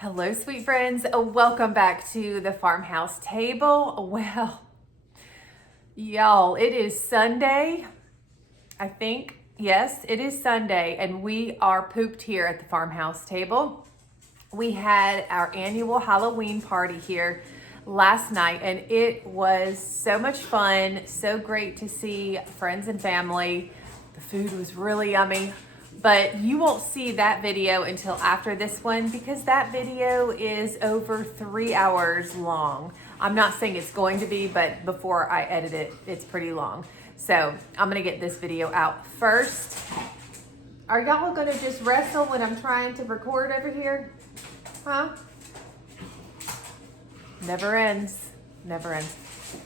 Hello, sweet friends. Welcome back to the Farmhouse Table. Well, y'all, it is Sunday, I think. Yes, it is Sunday, and we are pooped here at the Farmhouse Table. We had our annual Halloween party here last night, and it was so much fun, so great to see friends and family. The food was really yummy. But you won't see that video until after this one because that video is over 3 hours long. I'm not saying it's going to be, but before I edit it, it's pretty long. So I'm gonna get this video out first. Are y'all gonna just wrestle when I'm trying to record over here? Huh? Never ends, never ends.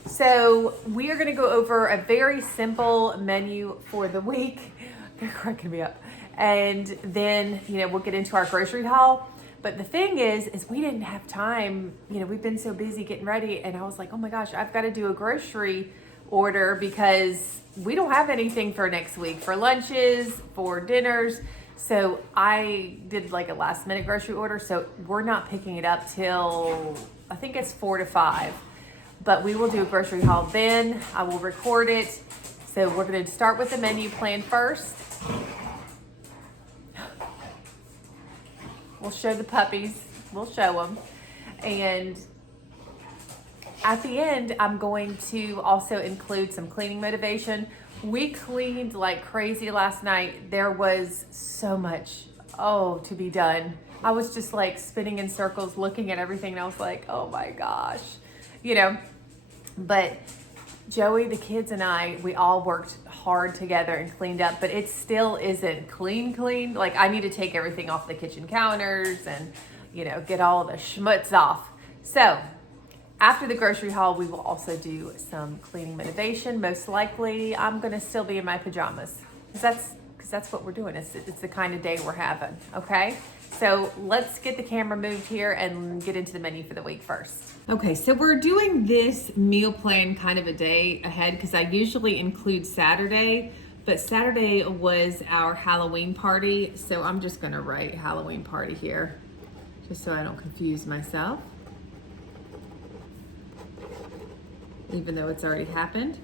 So we are gonna go over a very simple menu for the week. They're cracking me up. And then, we'll get into our grocery haul. But the thing is we didn't have time. We've been so busy getting ready. And I was like, oh my gosh, I've got to do a grocery order because we don't have anything for next week for lunches, for dinners. So I did like a last minute grocery order. So we're not picking it up till, I think it's 4 to 5. But we will do a grocery haul then. I will record it. So we're going to start with the menu plan first. We'll show the puppies. We'll show them. And at the end, I'm going to also include some cleaning motivation. We cleaned like crazy last night. There was so much, to be done. I was just like spinning in circles looking at everything and I was like, oh my gosh, But Joey, the kids, and I, we all worked hard together and cleaned up, but it still isn't clean. Like I need to take everything off the kitchen counters and, get all the schmutz off. So after the grocery haul, we will also do some cleaning motivation. Most likely I'm going to still be in my pajamas because that's what we're doing. It's the kind of day we're having. Okay. So let's get the camera moved here and get into the menu for the week first. Okay, so we're doing this meal plan kind of a day ahead because I usually include Saturday, but Saturday was our Halloween party. So I'm just gonna write Halloween party here just so I don't confuse myself, even though it's already happened.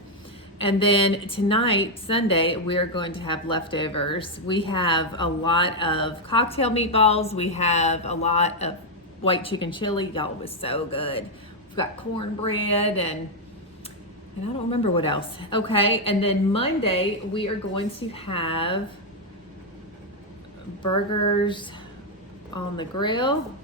And then tonight, Sunday, we're going to have leftovers. We have a lot of cocktail meatballs. We have a lot of white chicken chili. Y'all, it was so good. We've got cornbread and I don't remember what else. Okay, and then Monday, we are going to have burgers on the grill.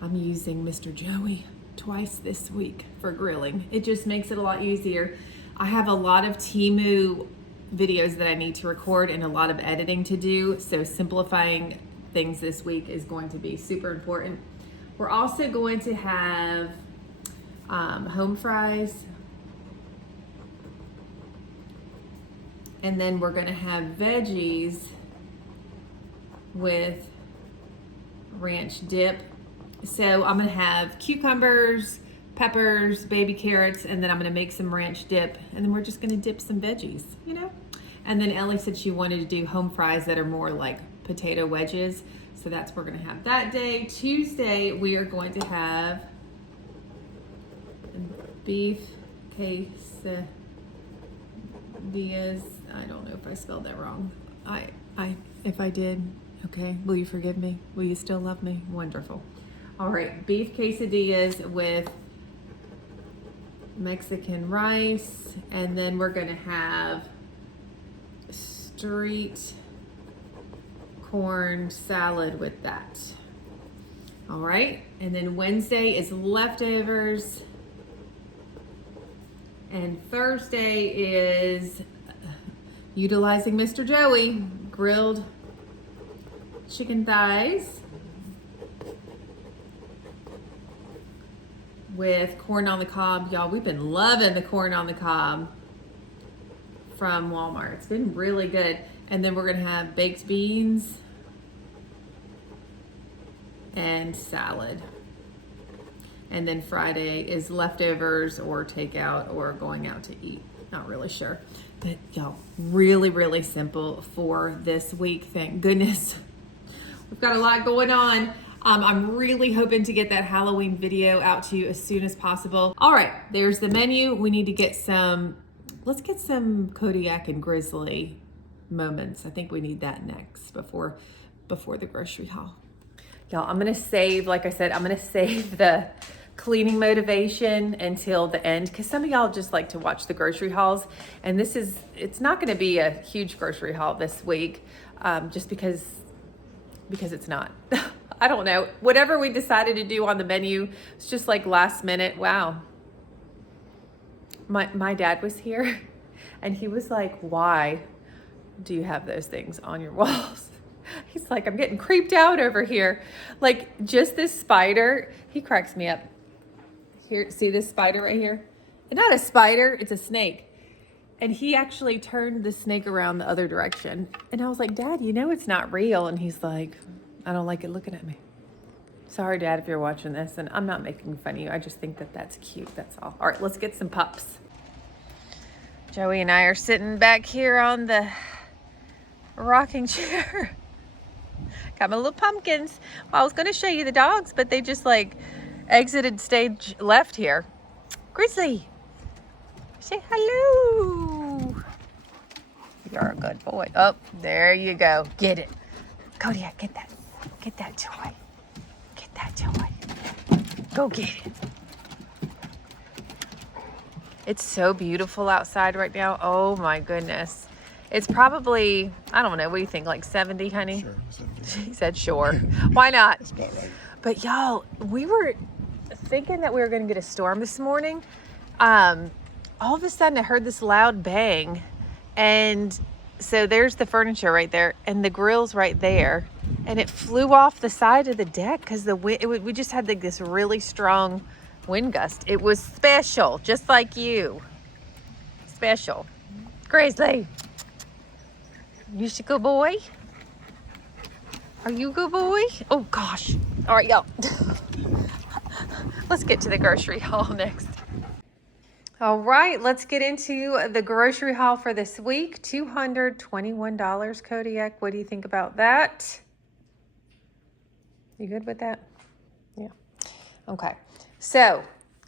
I'm using Mr. Joey twice this week for grilling. It just makes it a lot easier. I have a lot of Temu videos that I need to record and a lot of editing to do, so simplifying things this week is going to be super important. We're also going to have home fries, and then we're going to have veggies with ranch dip. So I'm gonna have cucumbers, peppers, baby carrots, and then I'm gonna make some ranch dip, and then we're just gonna dip some veggies, And then Ellie said she wanted to do home fries that are more like potato wedges, so that's what we're gonna have that day. Tuesday, we are going to have beef quesadillas. I don't know if I spelled that wrong. If I did, okay, will you forgive me? Will you still love me? Wonderful. All right, beef quesadillas with Mexican rice, and then we're gonna have street corn salad with that. All right, and then Wednesday is leftovers, and Thursday is utilizing Mr. Joey, grilled chicken thighs with corn on the cob. Y'all, we've been loving the corn on the cob from Walmart. It's been really good. And then we're gonna have baked beans and salad. And then Friday is leftovers or takeout or going out to eat. Not really sure. But y'all, really, really simple for this week. Thank goodness. We've got a lot going on. I'm really hoping to get that Halloween video out to you as soon as possible. All right, there's the menu. We need to get let's get some Kodiak and Grizzly moments. I think we need that next before the grocery haul. Y'all, I'm gonna save, like I said, I'm gonna save the cleaning motivation until the end, because some of y'all just like to watch the grocery hauls, and it's not gonna be a huge grocery haul this week, just because it's not. I don't know. Whatever we decided to do on the menu, it's just like last minute. Wow. My dad was here and he was like, why do you have those things on your walls? He's like, I'm getting creeped out over here. Like just this spider, he cracks me up. Here, see this spider right here? Not a spider, it's a snake. And he actually turned the snake around the other direction. And I was like, Dad, you know it's not real. And he's like, I don't like it looking at me. Sorry, Dad, if you're watching this. And I'm not making fun of you. I just think that that's cute. That's all. All right, let's get some pups. Joey and I are sitting back here on the rocking chair. Got my little pumpkins. Well, I was going to show you the dogs, but they just like exited stage left here. Grizzly. Say hello. You're a good boy. Oh, there you go. Get it. Kodiak, get that. Get that toy. Get that toy. Go get it. It's so beautiful outside right now. Oh my goodness. It's probably, I don't know, what do you think, like 70, honey? Sure, 70. She said sure. Why not? That's about right. But y'all, we were thinking that we were going to get a storm this morning. All of a sudden I heard this loud bang, and so there's the furniture right there and the grill's right there, and it flew off the side of the deck because we just had like this really strong wind gust. It was special, just like you. Special. Grizzly, you a good boy? Are you a good boy? Oh gosh. All right, y'all. Let's get to the grocery haul next. All right, let's get into the grocery haul for this week. $221, Kodiak. What do you think about that? You good with that? Yeah. Okay. So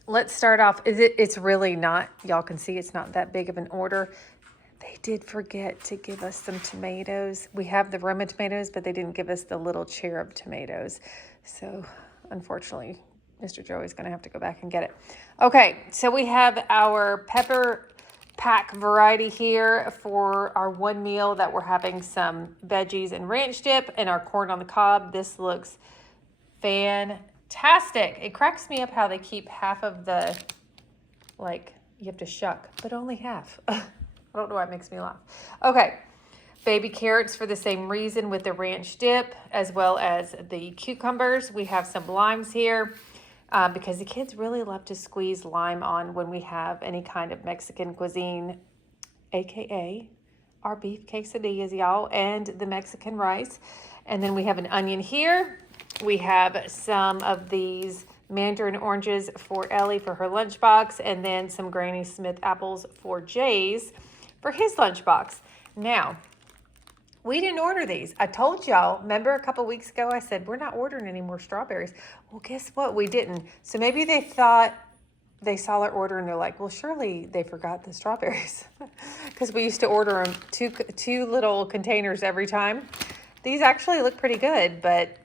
let's start off. It's really not, y'all can see it's not that big of an order. They did forget to give us some tomatoes. We have the Roma tomatoes, but they didn't give us the little cherub tomatoes. So unfortunately, Mr. Joey's going to have to go back and get it. Okay, so we have our pepper pack variety here for our one meal that we're having some veggies and ranch dip and our corn on the cob. This looks fantastic. It cracks me up how they keep half of the, like, you have to shuck, but only half. I don't know why it makes me laugh. Okay, baby carrots for the same reason with the ranch dip, as well as the cucumbers. We have some limes here. Because the kids really love to squeeze lime on when we have any kind of Mexican cuisine, aka our beef quesadillas, y'all, and the Mexican rice. And then we have an onion here. We have some of these mandarin oranges for Ellie for her lunchbox, and then some Granny Smith apples for Jay's for his lunchbox. Now, we didn't order these. I told y'all, remember a couple weeks ago, I said, we're not ordering any more strawberries. Well, guess what? We didn't. So maybe they thought they saw our order and they're like, well, surely they forgot the strawberries. Because we used to order them two little containers every time. These actually look pretty good, but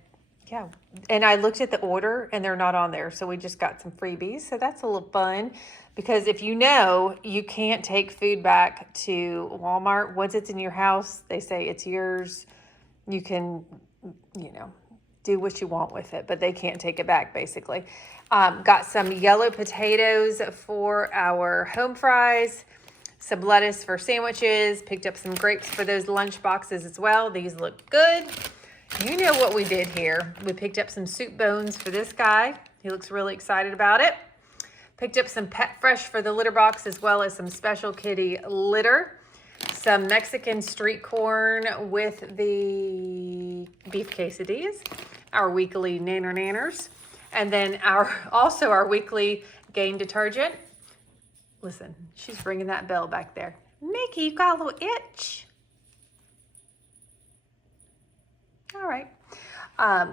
yeah. And I looked at the order and they're not on there. So we just got some freebies. So that's a little fun. Because if you know, you can't take food back to Walmart. Once it's in your house, they say it's yours. You can, do what you want with it, but they can't take it back, basically. Got some yellow potatoes for our home fries, some lettuce for sandwiches, picked up some grapes for those lunch boxes as well. These look good. You know what we did here. We picked up some soup bones for this guy. He looks really excited about it. Picked up some Pet Fresh for the litter box, as well as some Special Kitty litter. Some Mexican street corn with the beef quesadillas. Our weekly Nanner Nanners. And then our weekly Gain detergent. Listen, she's ringing that bell back there. Mickey, you got a little itch. All right.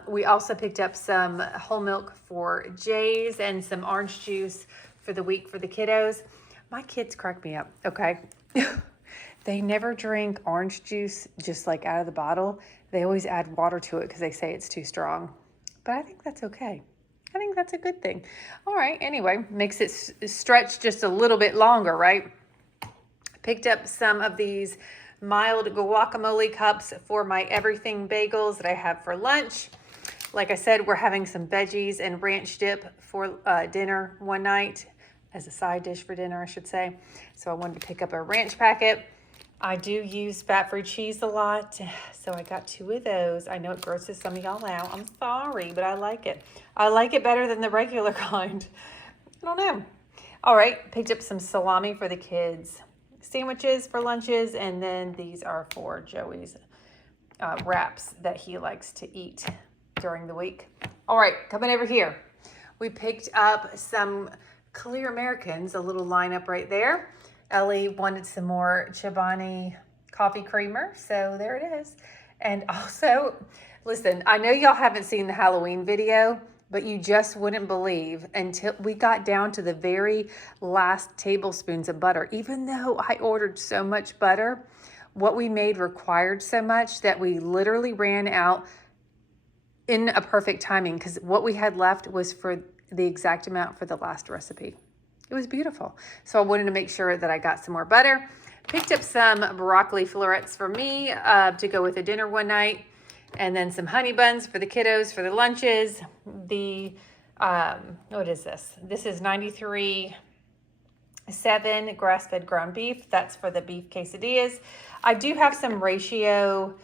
We also picked up some whole milk for Jay's and some orange juice for the week for the kiddos. My kids crack me up, okay? They never drink orange juice just like out of the bottle. They always add water to it because they say it's too strong. But I think that's okay. I think that's a good thing. All right, anyway, makes it stretch just a little bit longer, right? Picked up some of these mild guacamole cups for my everything bagels that I have for lunch. Like I said, we're having some veggies and ranch dip for dinner one night, as a side dish for dinner, I should say. So I wanted to pick up a ranch packet. I do use fat-free cheese a lot, so I got 2 of those. I know it grosses some of y'all out. I'm sorry, but I like it. I like it better than the regular kind. I don't know. All right, picked up some salami for the kids. Sandwiches for lunches, and then these are for Joey's wraps that he likes to eat during the week. All right, coming over here. We picked up some Clear Americans, a little lineup right there. Ellie wanted some more Chobani coffee creamer, so there it is. And also, listen, I know y'all haven't seen the Halloween video, but you just wouldn't believe until we got down to the very last tablespoons of butter. Even though I ordered so much butter, what we made required so much that we literally ran out in a perfect timing, because what we had left was for the exact amount for the last recipe. It was beautiful. So I wanted to make sure that I got some more butter. Picked up some broccoli florets for me to go with a dinner one night. And then some honey buns for the kiddos for the lunches. The, what is this? This is 93.7 grass-fed ground beef. That's for the beef quesadillas. I do have some ratio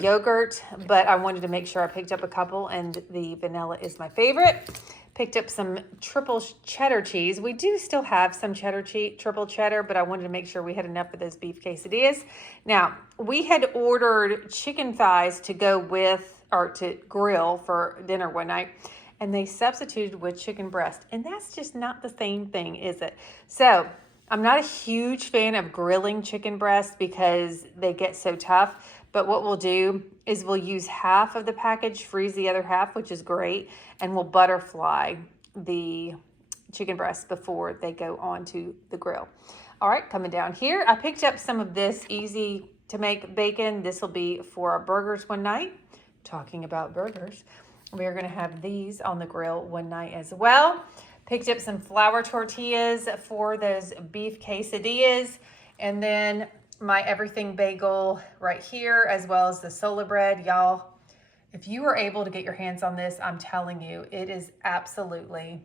yogurt, but I wanted to make sure I picked up a couple, and the vanilla is my favorite. Picked up some triple cheddar cheese. We do still have some triple cheddar, but I wanted to make sure we had enough for those beef quesadillas. Now, we had ordered chicken thighs to go with, or to grill for dinner one night, and they substituted with chicken breast, and that's just not the same thing, is it? So, I'm not a huge fan of grilling chicken breast because they get so tough. But what we'll do is we'll use half of the package, freeze the other half, which is great, and we'll butterfly the chicken breasts before they go onto the grill. All right, coming down here, I picked up some of this easy to make bacon. This will be for our burgers one night. Talking about burgers, we're gonna have these on the grill one night as well. Picked up some flour tortillas for those beef quesadillas, and then my everything bagel right here, as well as the sola bread. Y'all, if you are able to get your hands on this, I'm telling you, it is absolutely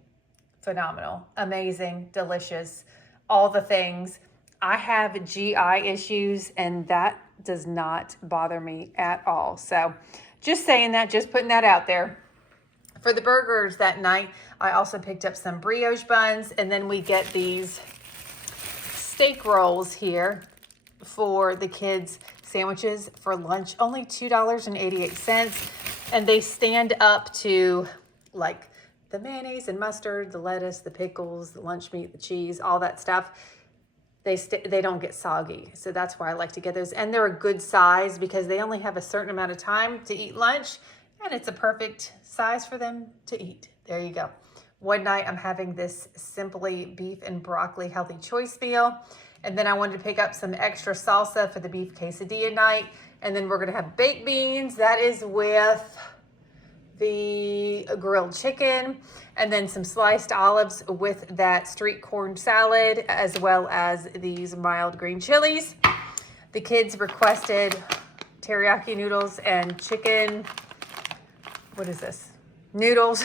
phenomenal, amazing, delicious, all the things. I have GI issues, and that does not bother me at all. So just saying that, just putting that out there. For the burgers that night, I also picked up some brioche buns, and then we get these steak rolls here for the kids' sandwiches for lunch, only $2.88, and they stand up to like the mayonnaise and mustard, the lettuce, the pickles, the lunch meat, the cheese, all that stuff. They don't get soggy, so that's why I like to get those, and they're a good size because they only have a certain amount of time to eat lunch, and it's a perfect size for them to eat. There you go. One night I'm having this simply beef and broccoli healthy choice meal. And then I wanted to pick up some extra salsa for the beef quesadilla night. And then we're gonna have baked beans. That is with the grilled chicken. And then some sliced olives with that street corn salad, as well as these mild green chilies. The kids requested teriyaki noodles and chicken, what is this? Noodles.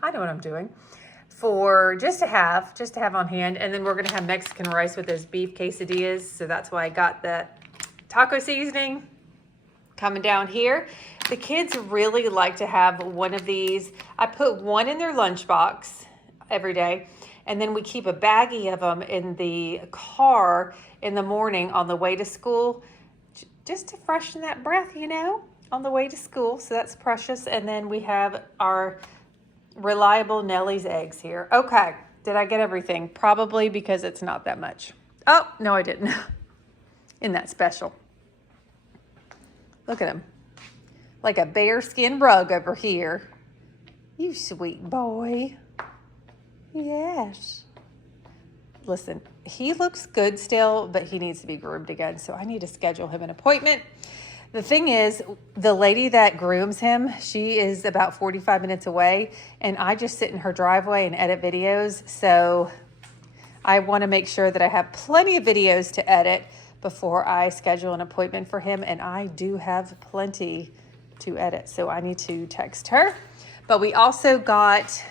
I know what I'm doing. For just to have on hand. And then we're gonna have Mexican rice with those beef quesadillas. So that's why I got the taco seasoning. Coming down here, the kids really like to have one of these. I put one in their lunchbox every day, and then we keep a baggie of them in the car in the morning on the way to school, just to freshen that breath, you know, on the way to school. So that's precious. And then we have our reliable Nellie's eggs here. Okay, did I get everything? Probably, because it's not that much. Oh, no, I didn't. Isn't that special? Look at him. like a bearskin rug over here. You sweet boy. Yes. Listen, he looks good still, but he needs to be groomed again. So I need to schedule him an appointment. The thing is, the lady that grooms him, she is about 45 minutes away, and I just sit in her driveway and edit videos. So I want to make sure that I have plenty of videos to edit before I schedule an appointment for him. And I do have plenty to edit. So I need to text her. But we also got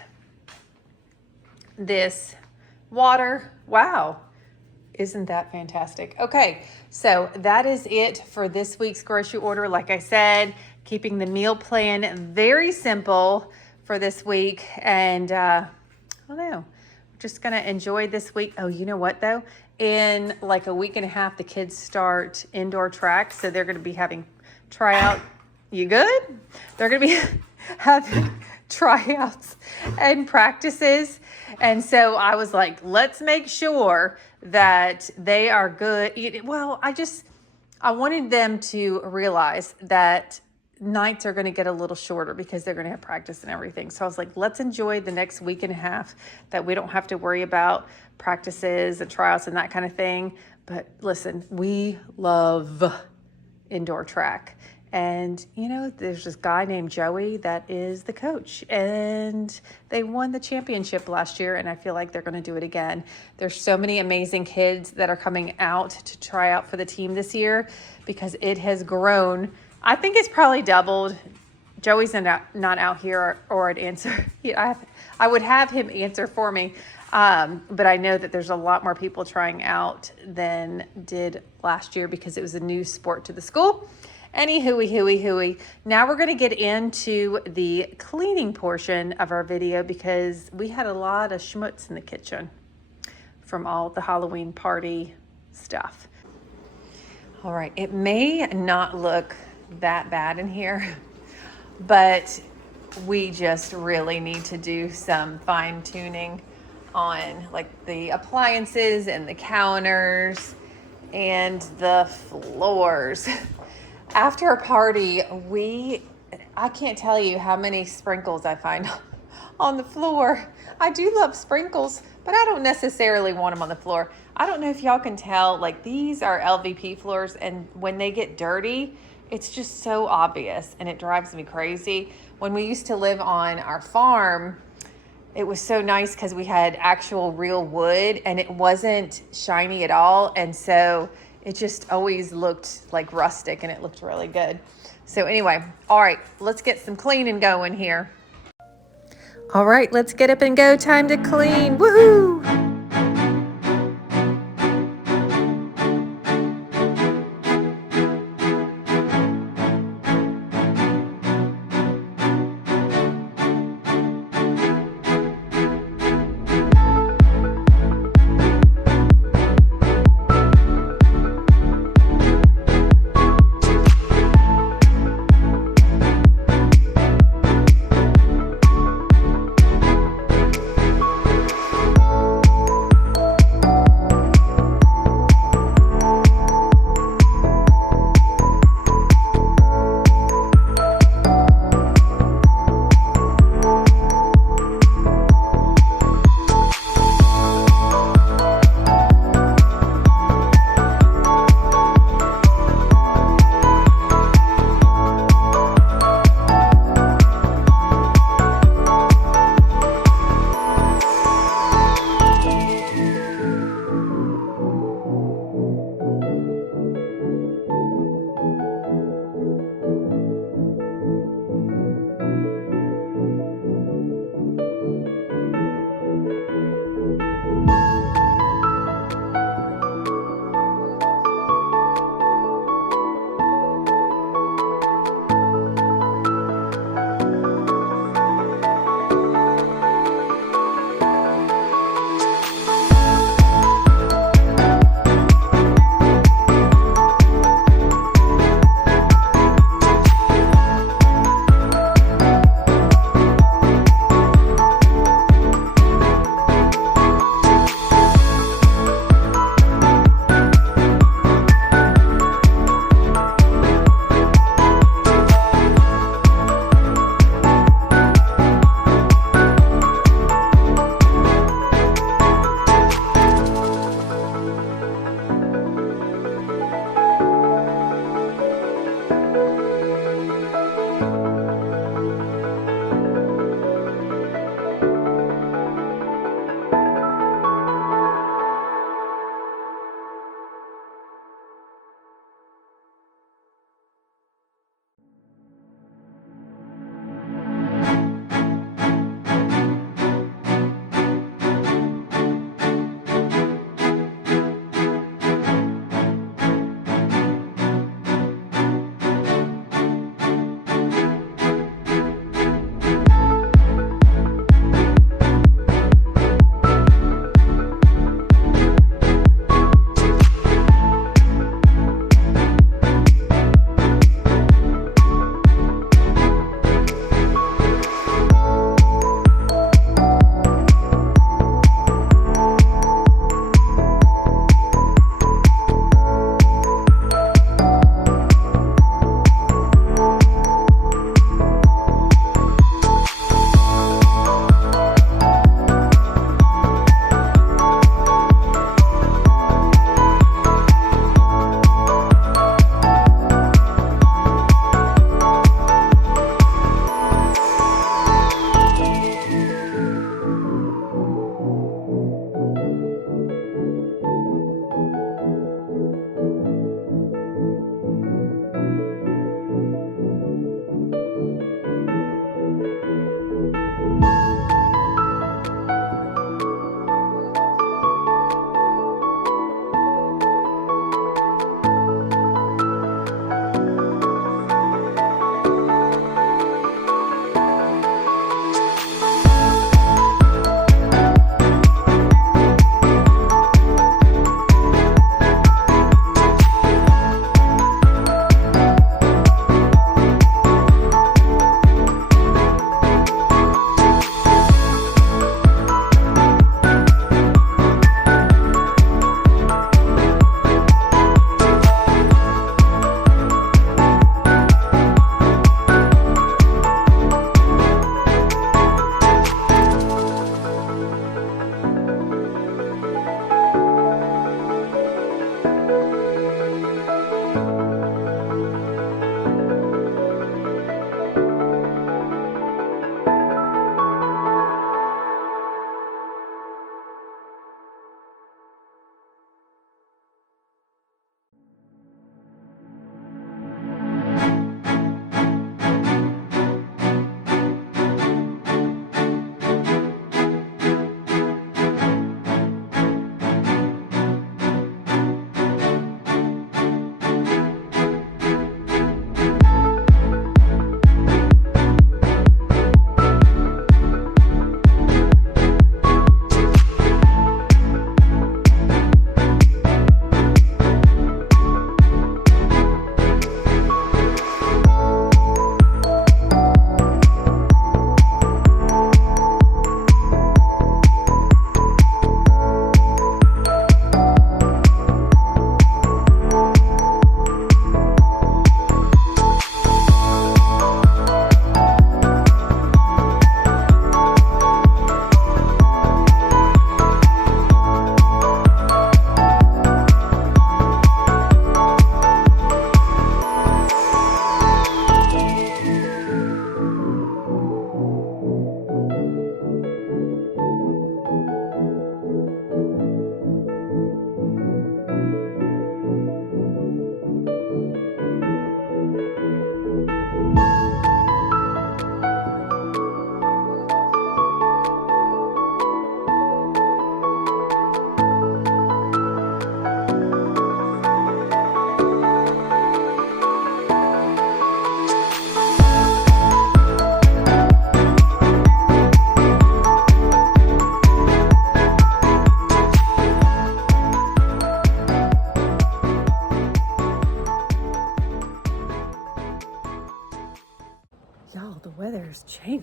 this water. Wow. Isn't that fantastic? Okay, so that is it for this week's grocery order. Like I said, keeping the meal plan very simple for this week. And I don't know, we're just going to enjoy this week. Oh, you know what though? In like a week and a half, the kids start indoor track. So they're going to be having tryout. You good? They're going to be having tryouts and practices. And so I was like, let's make sure that they are good. Well, I wanted them to realize that nights are going to get a little shorter because they're going to have practice and everything. So I was like, let's enjoy the next week and a half that we don't have to worry about practices and tryouts and that kind of thing. But listen, we love indoor track. And, you know, there's this guy named Joey that is the coach, and they won the championship last year, and I feel like they're going to do it again. There's so many amazing kids that are coming out to try out for the team this year because it has grown. I think it's probably doubled. Joey's not out here, or I'd answer. I would have him answer for me. But I know that there's a lot more people trying out than did last year because it was a new sport to the school. Hooey. Now we're going to get into the cleaning portion of our video because we had a lot of schmutz in the kitchen from all the Halloween party stuff. All right, it may not look that bad in here, but we just really need to do some fine tuning on like the appliances and the counters and the floors. After a party, I can't tell you how many sprinkles I find on the floor. I do love sprinkles, but I don't necessarily want them on the floor. I don't know if y'all can tell, like these are LVP floors, and when they get dirty, it's just so obvious and it drives me crazy. When we used to live on our farm, it was so nice because we had actual real wood and it wasn't shiny at all. And so it just always looked like rustic and it looked really good. So anyway, all right, let's get some cleaning going here. All right, let's get up and go. Time to clean. Woohoo!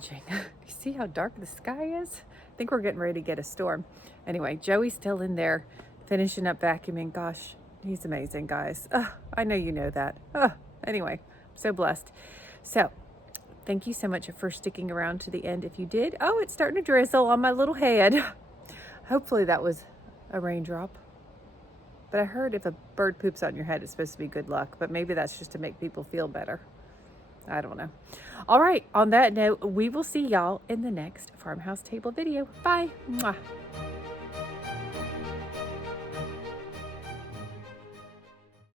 changing. You see how dark the sky is? I think we're getting ready to get a storm. Anyway, Joey's still in there finishing up vacuuming. Gosh, he's amazing, guys. I know you know that. Anyway, I'm so blessed. So thank you so much for sticking around to the end. If you did, oh, it's starting to drizzle on my little head. Hopefully that was a raindrop. But I heard if a bird poops on your head, it's supposed to be good luck. But maybe that's just to make people feel better. I don't know. All right. On that note, we will see y'all in the next Farmhouse Table video. Bye. Mwah.